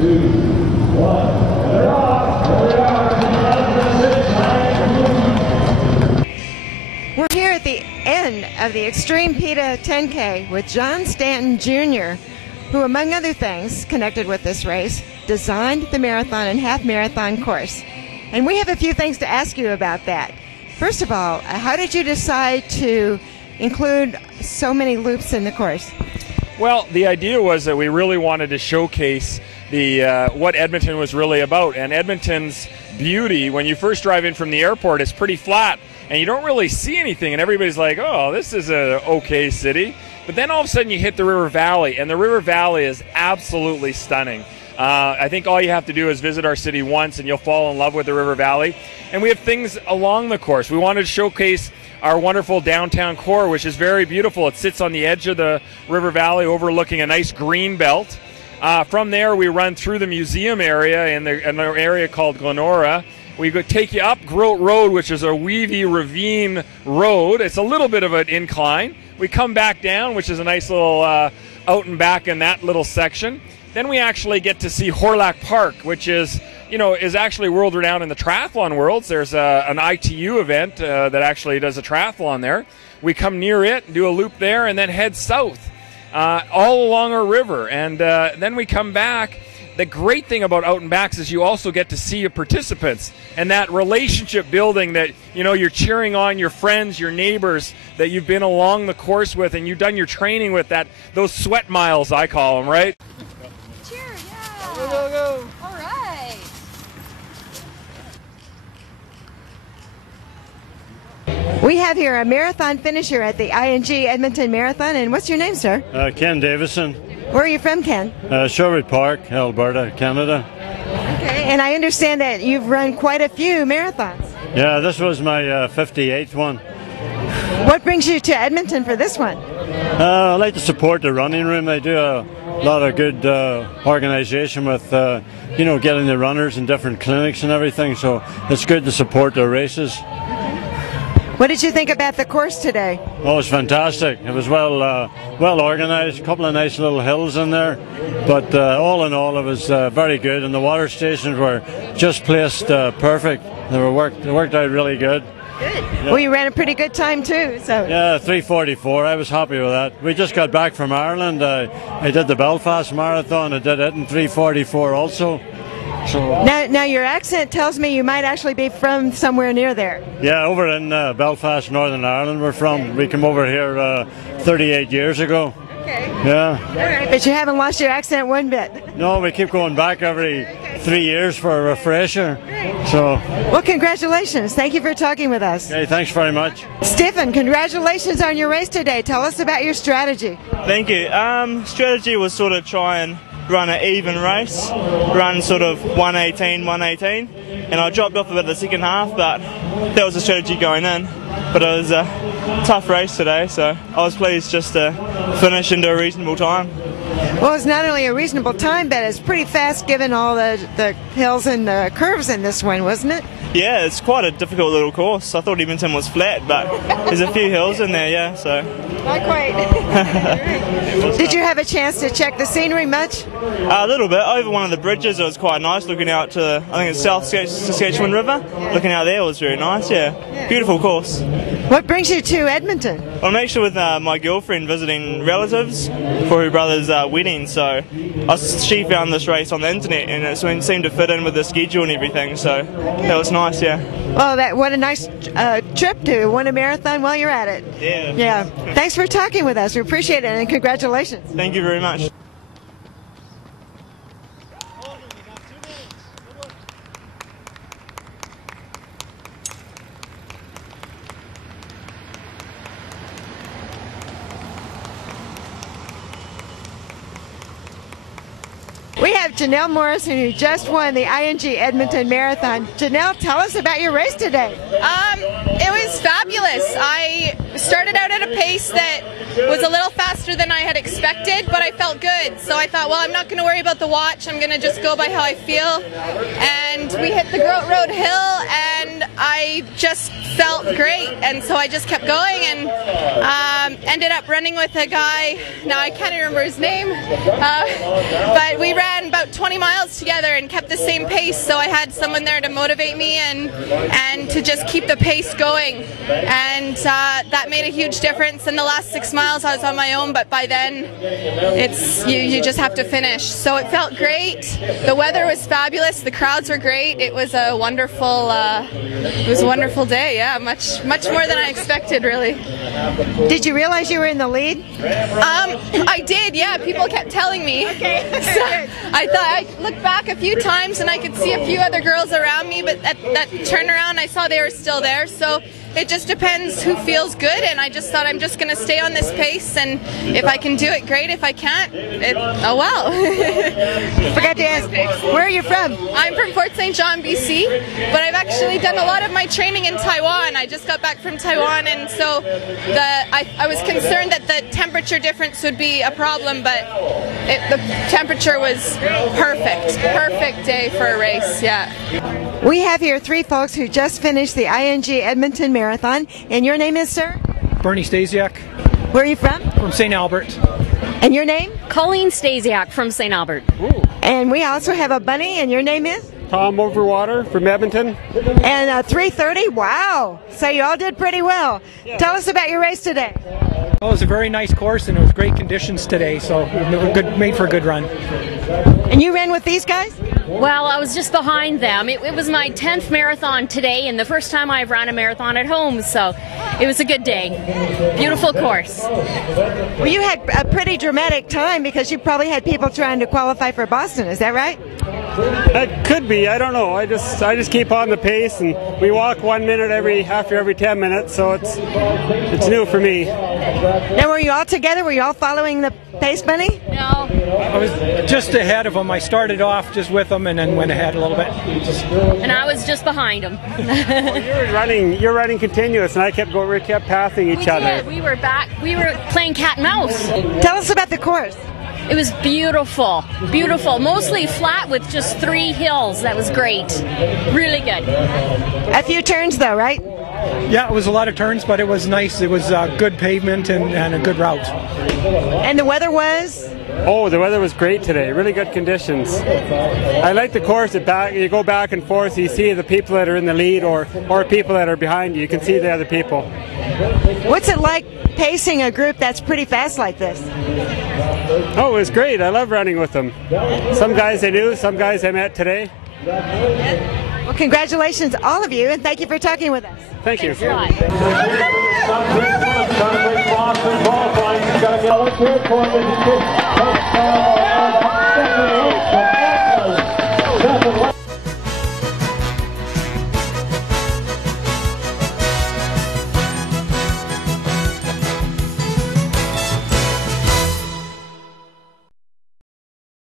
We're here at the end of the Extreme PETA 10K with John Stanton Jr., who, among other things connected with this race, designed the marathon and half marathon course. And we have a few things to ask you about that. First of all, how did you decide to include so many loops in the course? Well, the idea was that we really wanted to showcase what Edmonton was really about. And Edmonton's beauty, when you first drive in from the airport, is pretty flat and you don't really see anything, and everybody's like, oh, this is an okay city. But then all of a sudden you hit the River Valley, and the River Valley is absolutely stunning. I think all you have to do is visit our city once and you'll fall in love with the River Valley. And we have things along the course. We wanted to showcase our wonderful downtown core, which is very beautiful. It sits on the edge of the River Valley overlooking a nice green belt. From there we run through the museum area in an area called Glenora. We take you up Grote Road, which is a weavy ravine road. It's a little bit of an incline. We come back down, which is a nice little out and back in that little section. Then we actually get to see Horlack Park, which is actually world renowned in the triathlon worlds. There's an ITU event that actually does a triathlon there. We come near it, do a loop there, and then head south all along our river. And then we come back. The great thing about out and backs is you also get to see your participants and that relationship building that, you're cheering on your friends, your neighbors that you've been along the course with and you've done your training with, those sweat miles, I call them, right? Cheer, yeah. Go, go, go. All right. We have here a marathon finisher at the ING Edmonton Marathon. And what's your name, sir? Ken Davison. Where are you from, Ken? Sherwood Park, Alberta, Canada. Okay, and I understand that you've run quite a few marathons. Yeah, this was my 58th one. What brings you to Edmonton for this one? I like to support the running room. They do a lot of good organization with, getting the runners in different clinics and everything, so it's good to support their races. What did you think about the course today? Oh, it was fantastic. It was well organized, a couple of nice little hills in there, but all in all it was very good, and the water stations were just placed perfect. They worked out really good. Good. Yeah. Well, you ran a pretty good time too. So. Yeah, 3:44. I was happy with that. We just got back from Ireland. I did the Belfast Marathon. I did it in 3:44 also. So, now your accent tells me you might actually be from somewhere near there. Yeah, over in Belfast, Northern Ireland we're from. We came over here 38 years ago. Okay. Yeah. All right, but you haven't lost your accent one bit. No, we keep going back every 3 years for a refresher. So. Well, congratulations. Thank you for talking with us. Okay, thanks very much. Stephen, congratulations on your race today. Tell us about your strategy. Thank you. Strategy was sort of try and run an even race, run sort of 1:18, and I dropped off a bit of the second half, but that was the strategy going in. But it was a tough race today, so I was pleased just to finish into a reasonable time. Well, it's not only a reasonable time, but it's pretty fast given all the hills and the curves in this one, wasn't it? Yeah, it's quite a difficult little course. I thought Edmonton was flat, but there's a few hills in there, yeah, so. Not quite. Did you have a chance to check the scenery much? A little bit. Over one of the bridges, it was quite nice looking out to, I think it's South Saskatchewan River. Looking out there was very nice, yeah. Beautiful course. What brings you to Edmonton? Well, I'm actually with my girlfriend visiting relatives for her brother's wedding, so she found this race on the internet and it seemed to fit in with the schedule and everything, so that was nice, yeah. Well, what a nice trip to win a marathon while you're at it. Yeah. Yeah. Thanks for talking with us. We appreciate it, and congratulations. Thank you very much. We have Janelle Morrison, who just won the ING Edmonton Marathon. Janelle, tell us about your race today. It was fabulous. I started out at a pace that was a little faster than I had expected, but I felt good. So I thought, well, I'm not going to worry about the watch. I'm going to just go by how I feel. And we hit the Grote Road Hill, and I just felt great, and so I just kept going and ended up running with a guy. Now I can't remember his name, but we ran about 20 miles together and kept the same pace. So I had someone there to motivate me and to just keep the pace going, and that made a huge difference. In the last 6 miles, I was on my own, but by then, it's you just have to finish. So it felt great. The weather was fabulous. The crowds were great. It was a wonderful day. Yeah, much more than I expected, really. Did you realize you were in the lead? I did. Yeah, people kept telling me. Okay. So I thought I looked back a few times and I could see a few other girls around me, but at that turnaround, I saw they were still there. So it just depends who feels good, and I just thought I'm just going to stay on this pace, and if I can do it, great. If I can't, oh well. Forgot to ask, where are you from? I'm from Fort St. John, BC, but I've actually done a lot of my training in Taiwan. I just got back from Taiwan, and so I was concerned that the temperature difference would be a problem, but the temperature was perfect. Perfect day for a race, yeah. We have here 3 folks who just finished the ING Edmonton Marathon, and your name is, sir? Bernie Stasiak. Where are you from? From St. Albert. And your name? Colleen Stasiak from St. Albert. Ooh. And we also have a bunny, and your name is? Tom Overwater from Edmonton. And 3:30, wow. So you all did pretty well. Yeah. Tell us about your race today. Well, it was a very nice course, and it was great conditions today, so it made for a good run. And you ran with these guys? Well, I was just behind them. It was my 10th marathon today, and the first time I've run a marathon at home, so it was a good day. Beautiful course. Well, you had a pretty dramatic time because you probably had people trying to qualify for Boston, is that right? It could be, I don't know. I just keep on the pace, and we walk 1 minute after every 10 minutes, so it's new for me. Now, were you all together? Were you all following the pace, Bunny? No. I was just ahead of them. I started off just with them and then went ahead a little bit. And I was just behind them. Well, you're running continuous, and we kept passing each other. We were playing cat and mouse. Tell us about the course. It was beautiful, beautiful. Mostly flat with just 3 hills. That was great. Really good. A few turns though, right? Yeah, it was a lot of turns, but it was nice. It was good pavement and a good route. And the weather was? Oh, the weather was great today. Really good conditions. I like the course. You go back and forth. You see the people that are in the lead or people that are behind you. You can see the other people. What's it like pacing a group that's pretty fast like this? Oh, it was great. I love running with them. Some guys I knew, some guys I met today. Well, congratulations, all of you, and thank you for talking with us. Thank you. Thanks,